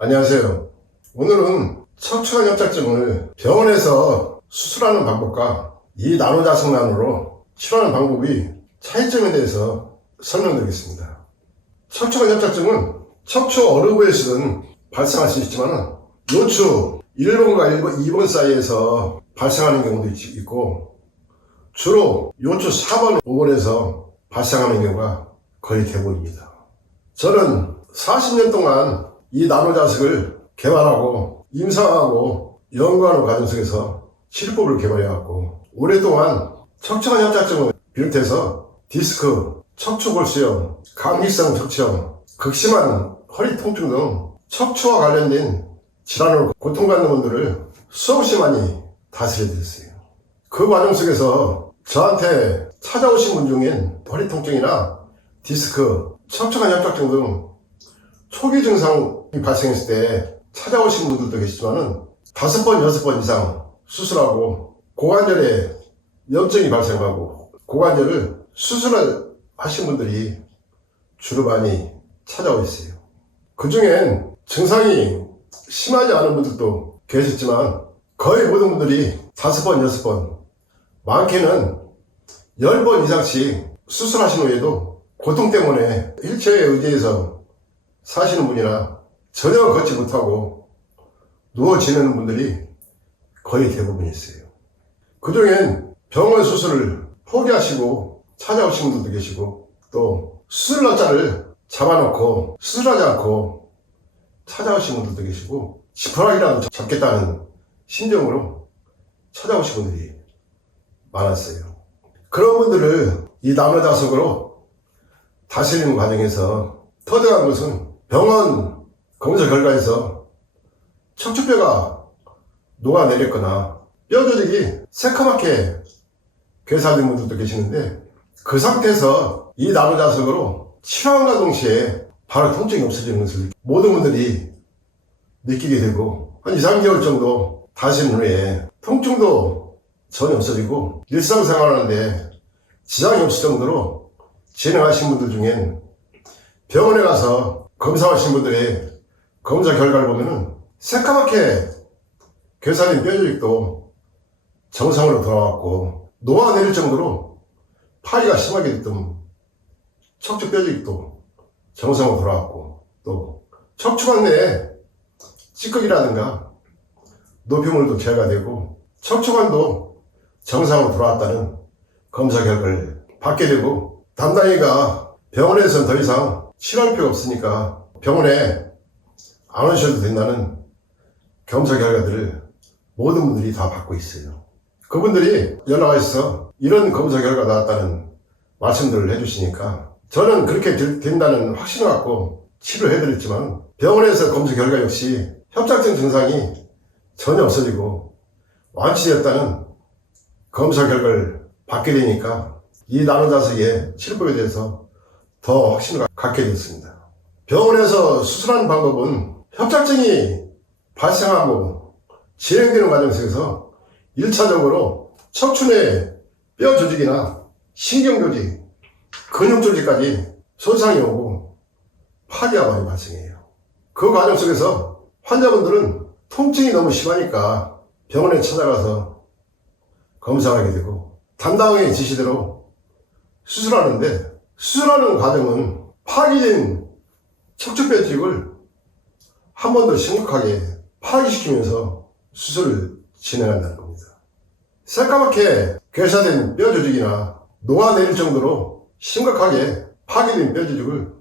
안녕하세요. 오늘은 척추관 협착증을 병원에서 수술하는 방법과 이 나노자석란으로 치료하는 방법이 차이점에 대해서 설명드리겠습니다. 척추관 협착증은 척추 어느 부에서든 발생할 수 있지만 요추 1번과 2번 사이에서 발생하는 경우도 있고 주로 요추 4번, 5번에서 발생하는 경우가 거의 대부분입니다. 저는 40년 동안 이 나노자석을 개발하고 임상하고 연구하는 과정 속에서 치료법을 개발해왔고 오랫동안 척추관 협착증을 비롯해서 디스크, 척추골수염, 감기성 척추염, 극심한 허리 통증 등 척추와 관련된 질환으로 고통받는 분들을 수없이 많이 다스려드렸어요. 그 과정 속에서 저한테 찾아오신 분 중엔 허리 통증이나 디스크, 척추관 협착증 등 초기 증상이 발생했을 때 찾아오신 분들도 계시지만은 5번, 6번 이상 수술하고 고관절에 염증이 발생하고 고관절을 수술하신 분들이 주로 많이 찾아오 있어요. 그 중엔 증상이 심하지 않은 분들도 계셨지만 거의 모든 분들이 5번, 6번, 많게는 10번 이상씩 수술하신 후에도 고통 때문에 휠체어에 의지해서 사시는 분이나 전혀 걷지 못하고 누워 지내는 분들이 거의 대부분 있어요. 그 중엔 병원 수술을 포기하시고 찾아오신 분들도 계시고 또 수술 날짜를 잡아놓고 수술하지 않고 찾아오신 분들도 계시고 지푸라기라도 잡겠다는 심정으로 찾아오신 분들이 많았어요. 그런 분들을 이 나노자석으로 다스리는 과정에서 터득한 것은 병원 검사 결과에서 척추뼈가 녹아내렸거나 뼈 조직이 새카맣게 괴사된 분들도 계시는데 그 상태에서 이 나노자석으로 치료함과 동시에 바로 통증이 없어지는 것을 모든 분들이 느끼게 되고 한 2, 3개월 정도 다신 후에 통증도 전혀 없어지고 일상생활하는데 지장이 없을 정도로 진행하신 분들 중엔 병원에 가서 검사하신 분들의 검사 결과를 보면은 새까맣게 괴사된 뼈조직도 정상으로 돌아왔고 녹아내릴 정도로 파리가 심하게 됐던 척추 뼈조직도 정상으로 돌아왔고 또 척추관 내에 찌꺼기라든가 노폐물도 제거되고 척추관도 정상으로 돌아왔다는 검사 결과를 받게 되고 담당이가 병원에서는 더 이상 치료할 필요가 없으니까 병원에 안 오셔도 된다는 검사 결과들을 모든 분들이 다 받고 있어요. 그분들이 연락하셔서 이런 검사 결과가 나왔다는 말씀들을 해주시니까 저는 그렇게 된다는 확신을 갖고 치료를 해드렸지만 병원에서 검사 결과 역시 협착증 증상이 전혀 없어지고 완치되었다는 검사 결과를 받게 되니까 이 나노자석의 치료법에 대해서 더 확신을 갖게 됐습니다. 병원에서 수술하는 방법은 협착증이 발생하고 진행되는 과정 속에서 1차적으로 척추 내 뼈 조직이나 신경 조직, 근육 조직까지 손상이 오고 파리가 많이 발생해요. 그 과정 속에서 환자분들은 통증이 너무 심하니까 병원에 찾아가서 검사하게 되고 담당의 지시대로 수술하는데 수술하는 과정은 파괴된 척추뼈 조직을 한 번 더 심각하게 파괴시키면서 수술을 진행한다는 겁니다. 새까맣게 괴사된 뼈 조직이나 녹아내릴 정도로 심각하게 파괴된 뼈 조직을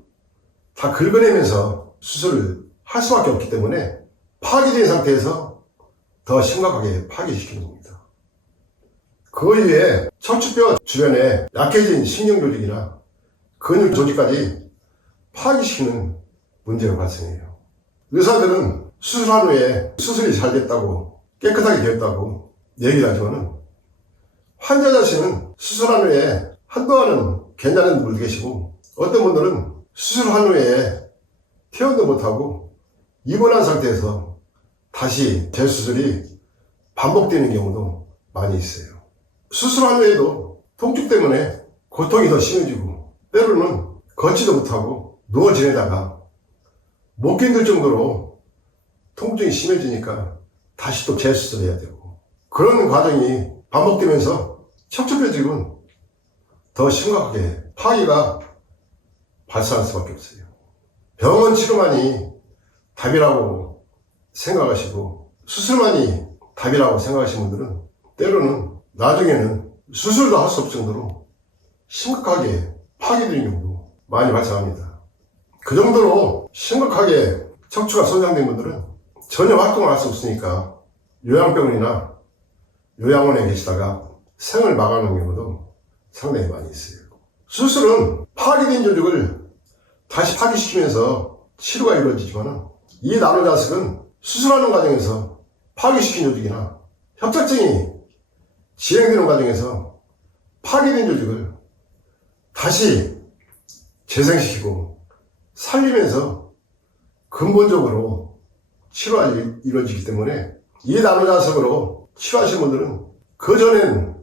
다 긁어내면서 수술을 할 수밖에 없기 때문에 파괴된 상태에서 더 심각하게 파괴시키는 겁니다. 그 이외에 척추뼈 주변에 약해진 신경 조직이나 근육 조직까지 파괴시키는 문제가 발생해요. 의사들은 수술한 후에 수술이 잘 됐다고 깨끗하게 되었다고 얘기를 하지만은 환자 자신은 수술한 후에 한동안은 괜찮은 분도 계시고 어떤 분들은 수술한 후에 퇴원도 못하고 입원한 상태에서 다시 재수술이 반복되는 경우도 많이 있어요. 수술한 후에도 통증 때문에 고통이 더 심해지고 때로는 걷지도 못하고 누워 지내다가 못 견딜 정도로 통증이 심해지니까 다시 또 재수술해야 되고, 그런 과정이 반복되면서 척추뼈직은 더 심각하게 파기가 발생할 수밖에 없어요. 병원 치료만이 답이라고 생각하시고 수술만이 답이라고 생각하시는 분들은 때로는 나중에는 수술도 할 수 없을 정도로 심각하게 파괴되는 경우도 많이 발생합니다. 그 정도로 심각하게 척추가 손상된 분들은 전혀 활동을 할 수 없으니까 요양병원이나 요양원에 계시다가 생을 마감하는 경우도 상당히 많이 있어요. 수술은 파괴된 조직을 다시 파괴시키면서 치료가 이루어지지만 이 나노자석은 수술하는 과정에서 파괴시킨 조직이나 협착증이 진행되는 과정에서 파괴된 조직을 다시 재생시키고 살리면서 근본적으로 치료가 이루어지기 때문에 이 나노자석으로 치료하신 분들은 그전엔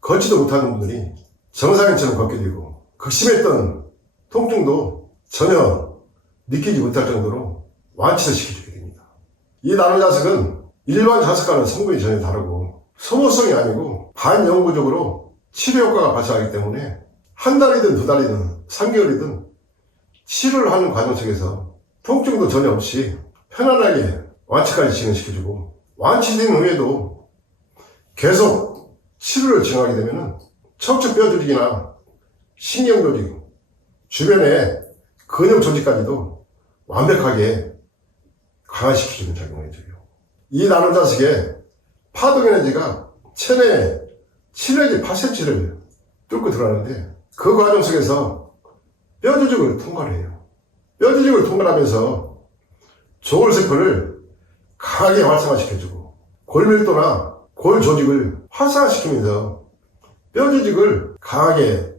걷지도 못하는 분들이 정상인처럼 걷게 되고 극심했던 통증도 전혀 느끼지 못할 정도로 완치를 시켜주게 됩니다. 이 나노자석은 일반 자석과는 성분이 전혀 다르고 소모성이 아니고 반영구적으로 치료 효과가 발생하기 때문에 한 달이든 두 달이든 3개월이든 치료를 하는 과정 속에서 통증도 전혀 없이 편안하게 완치까지 진행시켜주고 완치된 후에도 계속 치료를 진행하게 되면 척추뼈 조직이나 신경 조직, 주변의 근육 조직까지도 완벽하게 강화시켜주는 작용을 해줘요. 이 나노자석의 파동 에너지가 체내 7내지 8cm를 뚫고 들어가는데 그 과정 속에서 뼈 조직을 통과를 해요. 뼈 조직을 통과하면서 조골세포를 강하게 활성화시켜주고 골밀도나 골 조직을 활성화시키면서 뼈 조직을 강하게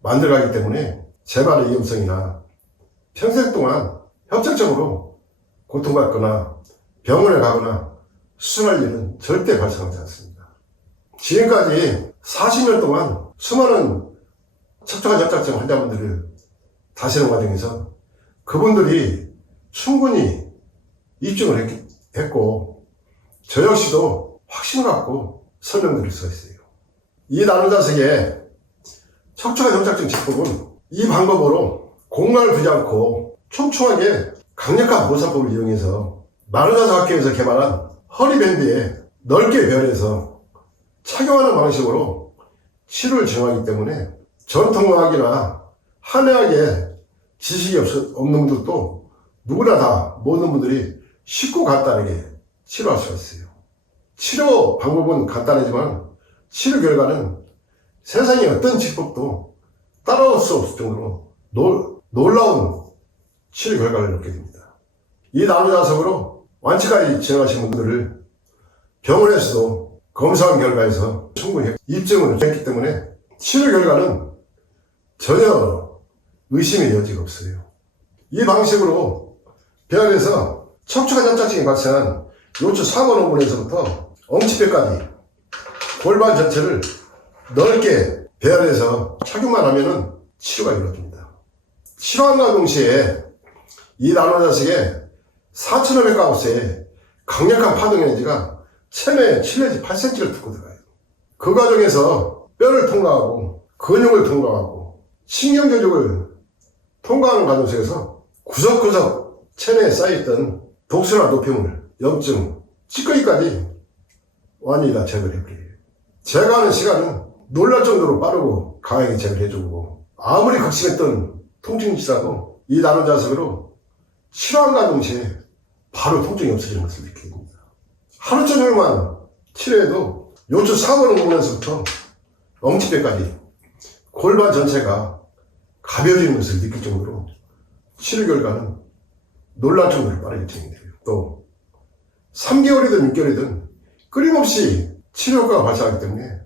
만들어가기 때문에 재발의 위험성이나 평생 동안 협착적으로 고통받거나 병원에 가거나 수술할 일은 절대 발생하지 않습니다. 지금까지 40년 동안 수많은 척추관 협착증 환자분들을 다스리는 과정에서 그분들이 충분히 입증을 했고 저 역시도 확신을 갖고 설명드릴 수가 있어요. 이 나노자석의 척추관 협착증 치료법은 이 방법으로 공간을 두지 않고 촘촘하게 강력한 보살법을 이용해서 나노자석 학회에서 개발한 허리밴드에 넓게 배열해서 착용하는 방식으로 치료를 진행하기 때문에 전통의학이나 한의학에 지식이 없는 분들도 누구나 다 모든 분들이 쉽고 간단하게 치료할 수가 있어요. 치료 방법은 간단하지만 치료 결과는 세상의 어떤 치료법도 따라올 수 없을 정도로 놀라운 치료 결과를 얻게 됩니다. 이 나노자석으로 완치까지 진행하신 분들을 병원에서도 검사한 결과에서 충분히 입증을 했기 때문에 치료 결과는 전혀 의심의 여지가 없어요. 이 방식으로 병원에서 척추관 협착증이 발생한 요추 4번 호분에서부터 엉치뼈까지 골반 전체를 넓게 배열해서 착용만 하면은 치료가 이루어집니다. 치료함과 동시에 이 나노자석에 4500가우스의 강력한 파동 에너지가 체내에 7내지 8cm를 뚫고 들어가요. 그 과정에서 뼈를 통과하고 근육을 통과하고 신경 조직을 통과하는 과정 속에서 구석구석 체내에 쌓여있던 독소나 노폐물, 염증, 찌꺼기까지 완전히 다 제거를 해버려요. 제거하는 시간은 놀랄 정도로 빠르고 강하게 제거를 해주고 아무리 극심했던 통증이라도 이 나노자석으로 치료함과 동시에 바로 통증이 없어지는 것을 느끼게 됩니다. 하루 저녁만 치료해도 요추 4번 호분에서부터 엉치뼈까지 골반 전체가 가벼워지는 것을 느낄 정도로 치료 결과는 놀랄 정도로 빠르게 진행돼요. 또 3개월이든 6개월이든 끊임없이 치료 효과가 발생하기 때문에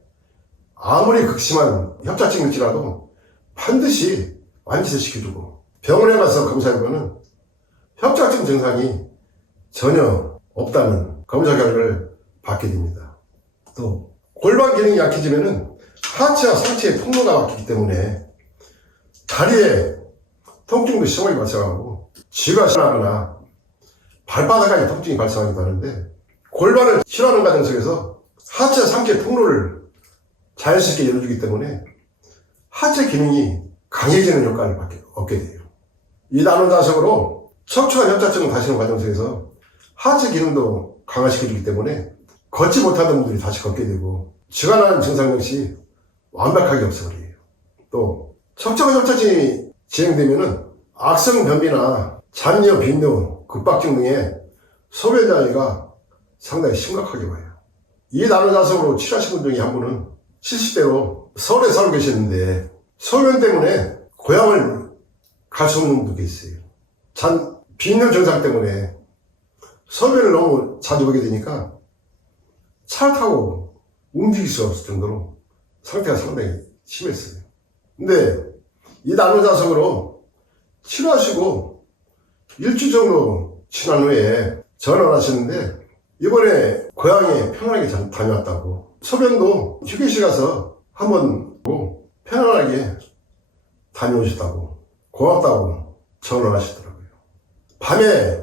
아무리 극심한 협착증일지라도 반드시 완치를 시켜주고 병원에 가서 검사해보면 협착증 증상이 전혀 없다는 검사 결과를 받게 됩니다. 또 골반 기능이 약해지면 하체와 상체의 통로가 막히기 때문에 다리에 통증도 심하게 발생하고 쥐가 심하거나 발바닥까지 통증이 발생하기도 하는데, 골반을 치료하는 과정 속에서 하체 상체 통로를 자연스럽게 열어주기 때문에 하체 기능이 강해지는 효과를 얻게 돼요. 이 나노자석으로 척추관 협착증을 다시는 과정 속에서 하체 기능도 강화시켜주기 때문에 걷지 못하던 분들이 다시 걷게 되고, 쥐가 나는 증상 역시 완벽하게 없어버려요. 또 척추관 협착증이 진행되면은 악성 변비나 잔여, 빈뇨, 급박증 등의 소변 장애가 상당히 심각하게 와요. 이 나노자석으로 치료하신 분 중에 한 분은 70대로 서울에 살고 계시는데 소변 때문에 고향을 갈 수 없는 분도 계세요. 빈뇨 증상 때문에 소변을 너무 자주 보게 되니까 차를 타고 움직일 수 없을 정도로 상태가 상당히 심했어요. 근데 이 나노자석으로 치료하시고 일주일 정도 지난 후에 전화를 하셨는데, 이번에 고향에 편안하게 다녀왔다고, 소변도 휴게실 가서 한번 보고 편안하게 다녀오셨다고, 고맙다고 전화를 하시더라고요. 밤에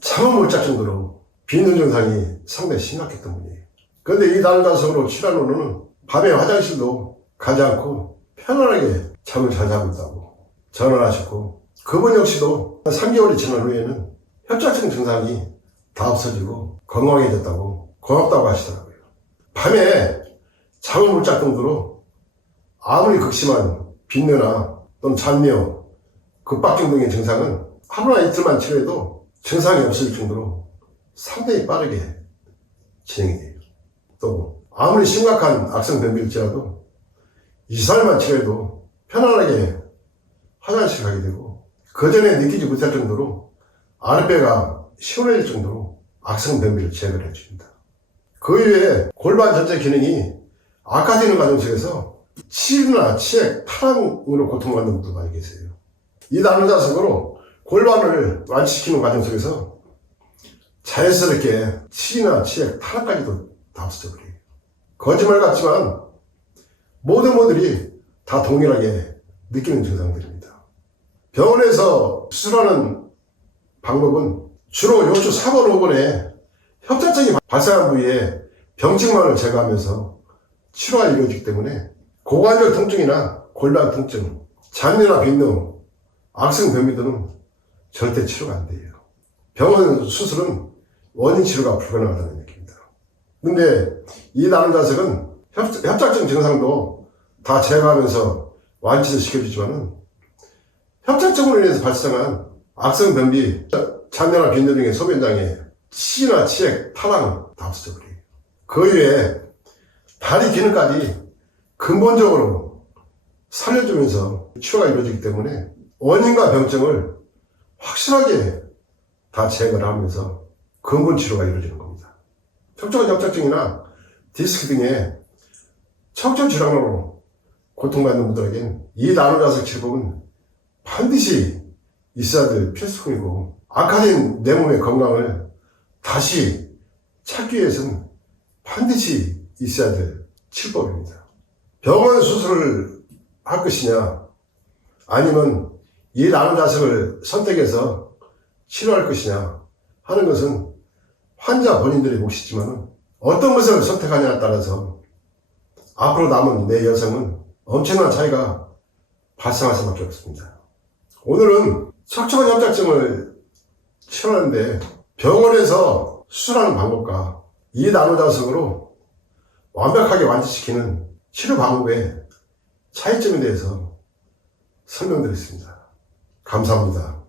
잠을 못 잘 정도로 빈뇨 증상이 상당히 심각했던 분이에요. 그런데 이 나노자석으로 치료한 후로는 밤에 화장실도 가지 않고 편안하게 잠을 잘 자고 있다고 전화를 하셨고, 그분 역시도 한 3개월이 지난 후에는 협착증 증상이 다 없어지고 건강해졌다고 고맙다고 하시더라고요. 밤에 잠을 못 잘 정도로 아무리 극심한 빈뇨나 또는 잔뇨, 급박증 등의 증상은 하루나 이틀만 치료해도 증상이 없을 정도로 상당히 빠르게 진행이 돼요. 또 아무리 심각한 악성 변비일지라도 2~3일만 치료해도 편안하게 화장실 가게 되고, 그전에 느끼지 못할 정도로 아랫배가 시원해질 정도로 악성 변비를 제거를 해줍니다. 그 이외에 골반 전체 기능이 악화되는 과정 속에서 치유나 치액, 탈항으로 고통받는 분도 많이 계세요. 이 나노자석으로 골반을 완치시키는 과정 속에서 자연스럽게 치유나 치액, 탈항까지도 다 없어져버려요. 거짓말 같지만 모든 분들이 다 동일하게 느끼는 증상들입니다. 병원에서 수술하는 방법은 주로 요추 4번, 5번에 협착증이 발생한 부위에 병증만을 제거하면서 치료가 이루어지기 때문에 고관절 통증이나 골반 통증, 잔뇨나 빈뇨, 악성 변비 등은 절대 치료가 안 돼요. 병원 수술은 원인 치료가 불가능하다는 얘기입니다. 근데 이 나노자석은 협착증 증상도 다 제거하면서 완치를 시켜주지만은 협착증으로 인해서 발생한 악성 변비, 잔뇨나 빈뇨 등의 소변장애, 치나 치액, 탈항 다 없어져버려요. 그 이외에 다리 기능까지 근본적으로 살려주면서 치료가 이루어지기 때문에 원인과 병증을 확실하게 다 제거를 하면서 근본 치료가 이루어지는 겁니다. 척추관 협착증이나 디스크 등의 척추 질환으로 고통받는 분들에겐 이 나노자석 치료법은 반드시 있어야 될 필수품이고, 악화된 내 몸의 건강을 다시 찾기 위해서는 반드시 있어야 될 치료법입니다. 병원 수술을 할 것이냐, 아니면 이 나노자석을 선택해서 치료할 것이냐 하는 것은 환자 본인들의 몫이지만 어떤 것을 선택하냐에 따라서 앞으로 남은 내 여성은 엄청난 차이가 발생할 수밖에 없습니다. 오늘은 척추관 협착증을 치료하는데 병원에서 수술하는 방법과 이 나노자석으로 완벽하게 완치시키는 치료 방법의 차이점에 대해서 설명드렸습니다. 감사합니다.